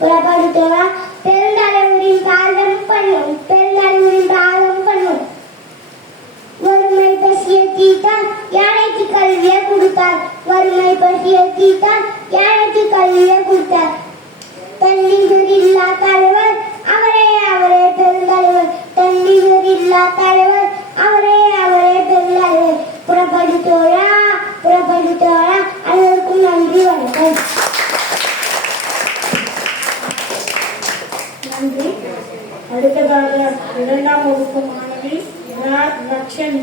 பிரபஞ்சமா பெருந்தலைவரின் தாழ்வம் பண்ணும் பெருந்தலைவரின் பண்ணும் வறுமை பசிய தீட்டான் யானைக்கு கல்வியை கொடுத்தார் வறுமை பசிய தீட்டான் யானைக்கு கல்வியை அன்று அடுத்ததாக இரண்டாம் வகுப்பு மாணவி லட்சன்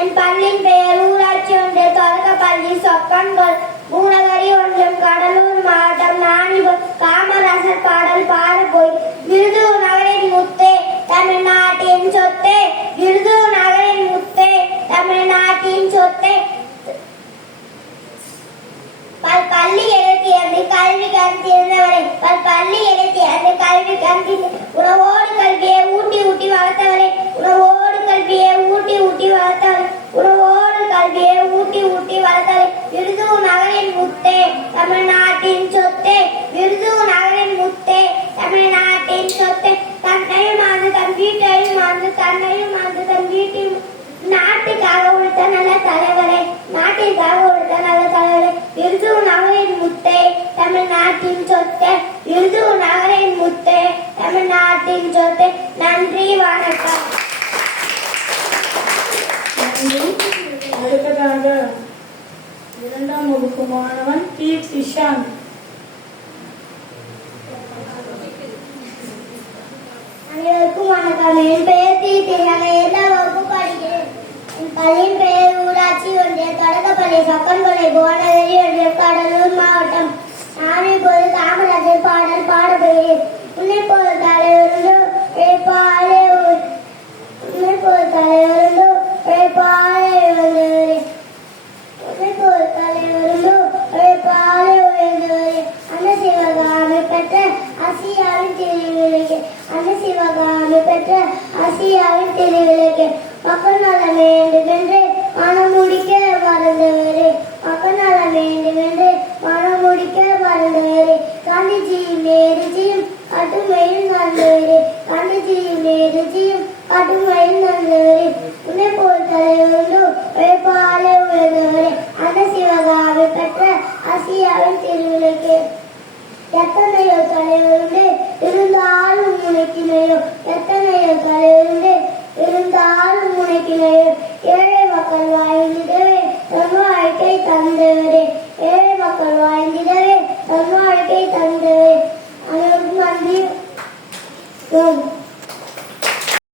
என் பள்ளியின் பெயர் ஊராட்சி ஒன்றிய தொடக்க பள்ளி சொக்கன்கோல் மூலவரி ஒன்றியம் கடலூர் மாவட்டம் நான் காமராசர் பாடல் பா கல்வி கருதி இருந்தவரை பல் பள்ளி எழுதி அந்த கல்வி கருதி உணவோடு கல்வியை ஊட்டி ஊட்டி வளர்த்தவரை உணவோடு கல்வியை ஊட்டி ஊட்டி வளர்த்தவரை உணவோடு கல்வியை ஊட்டி ஊட்டி வளர்த்தவரை விருது நகரின் முத்தே தமிழ்நாட்டின் சொத்தே விருது நகரின் முத்தே தமிழ்நாட்டின் சொத்தே தன்னையும் ஆண்டு தன் வீட்டையும் ஆண்டு தன்னையும் ஆண்டு தன் வீட்டையும் நாட்டுக்காக உழைத்த நல்ல தலைவரே நாட்டிற்காக உழைத்த நல்ல தலைவரே விருது நகரின் முத்தே தமிழ்நாட்டின் சொத்து இந்து நகரின் முத்து தமிழ்நாட்டின் சொத்து நன்றி வணக்கம் அடுத்ததாக இரண்டாம் வகுப்பு மாணவன் பி இஷாந்த் அனைவருக்கும் வணக்கம் என் பெயர் தீபி பள்ளியின் பெயர் ஊராட்சி ஒன்றிய தொடக்கப்பள்ளி சக்கன்கொலை புவனகிரி கடலூர் மாவட்டம் ஆனை போல காமராஜர் பாடல் பாடுகிறேன் உன்னை போல தலைவருந்தோ இழைப்பாலே உன்னை போல தலைவருந்தோ இழைப்பாலே உயர்ந்தவரே உன்னை போல தலைவருந்தோ இழைப்பாலே உயர்ந்தவரே அந்த சிவகாமி பெற்ற அசியாவின் திருவிழக்கு அந்த சிவகாமி பெற்ற அசியாவின் திருவிழக்கு மக்கள் நலம் வேண்டுமென்றே രുചിയും പാട്ടുമായി നൽകുന്നവരെ ഉന്നെ പോൽ തലയുണ്ടോ പാലെ ഉയർന്നവരെ അന്ന ശിവകാവ്യപ്പെട്ട അസിയാവിൻ തിരുവിലേക്ക് എത്തനയോ തലയുണ്ട് ഇരുന്നാളും മുളയ്ക്കുന്നയോ എത്തനയോ തലയുണ്ട് ഇരുന്നാളും മുളയ്ക്കുന്നയോ ഏഴേ മക്കൾ